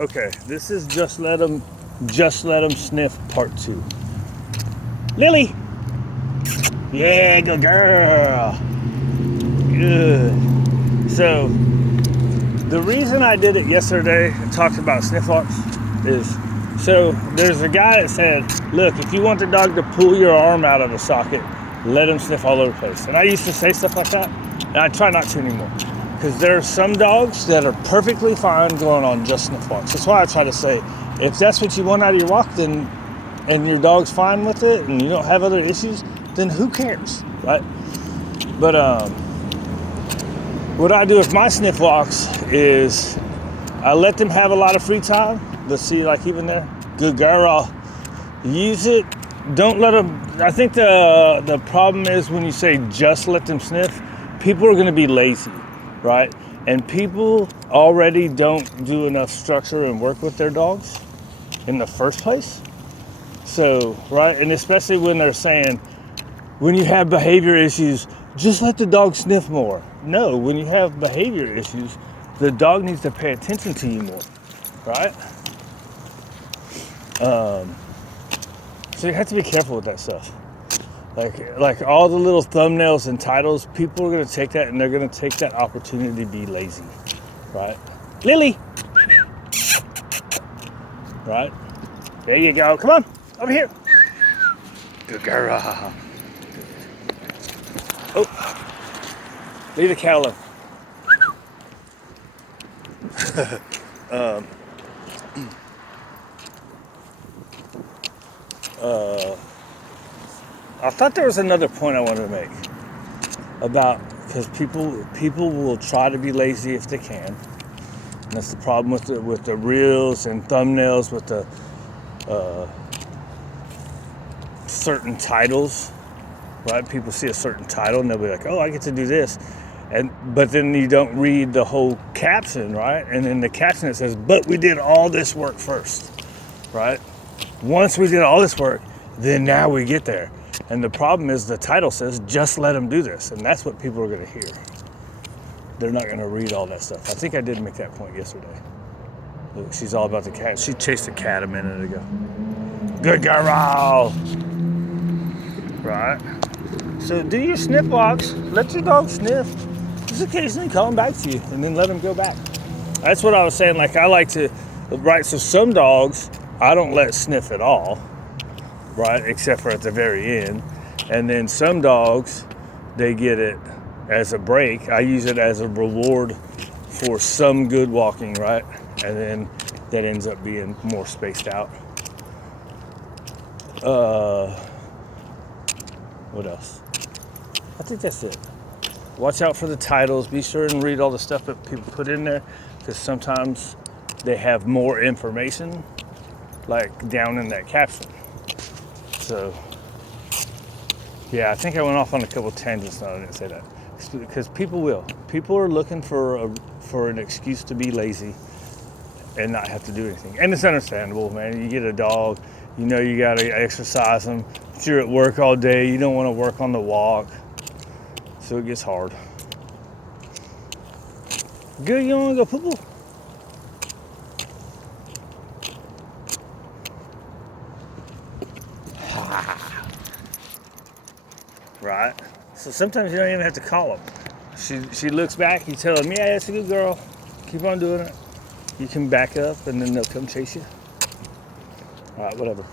Okay, this is just let them sniff part 2. Lily, yeah, good girl, good. So the reason I did it yesterday and talked about sniff walks is, so there's a guy that said, look, if you want the dog to pull your arm out of the socket, let him sniff all over the place. And I used to say stuff like that, and I try not to anymore. Because there are some dogs that are perfectly fine going on just sniff walks. That's why I try to say, if that's what you want out of your walk, then, and your dog's fine with it, and you don't have other issues, then who cares, right? But what I do with my sniff walks is I let them have a lot of free time. But see, like even there, good girl, use it. Don't let them. I think the problem is when you say just let them sniff, people are going to be lazy, right? And people already don't do enough structure and work with their dogs in the first place. So, right, and especially when they're saying, when you have behavior issues, just let the dog sniff more. No, when you have behavior issues, the dog needs to pay attention to you more, right? So you have to be careful with that stuff. Like all the little thumbnails and titles, people are going to take that and they're going to take that opportunity to be lazy, right? Lily, right? There you go. Come on, over here. Good girl. Oh, leave the cat alone. I thought there was another point I wanted to make about, because people will try to be lazy if they can. And that's the problem with the reels and thumbnails with the certain titles, right? People see a certain title and they'll be like, oh, I get to do this. But then you don't read the whole caption, right? And in the caption it says, but we did all this work first, right? Once we did all this work, then now we get there. And the problem is the title says, just let them do this. And that's what people are going to hear. They're not going to read all that stuff. I think I did make that point yesterday. Look, she's all about the cat. She chased a cat a minute ago. Good girl. Right? So do your sniff walks. Let your dog sniff. Just occasionally call them back to you and then let them go back. That's what I was saying. Like I like to, right? So some dogs, I don't let sniff at all. Right, except for at the very end. And then some dogs, they get it as a break. I use it as a reward for some good walking, right? And then that ends up being more spaced out. What else? I think that's it. Watch out for the titles. Be sure and read all the stuff that people put in there, because sometimes they have more information, like down in that caption. So, yeah, I think I went off on a couple tangents. No, I didn't say that. Because people will. People are looking for an excuse to be lazy and not have to do anything. And it's understandable, man. You get a dog, you know you got to exercise them. If you're at work all day, you don't want to work on the walk. So it gets hard. Good, you want to go poo-poo? Right? So sometimes you don't even have to call them. She looks back, you tell them, yeah, that's a good girl. Keep on doing it. You can back up and then they'll come chase you. All right, whatever.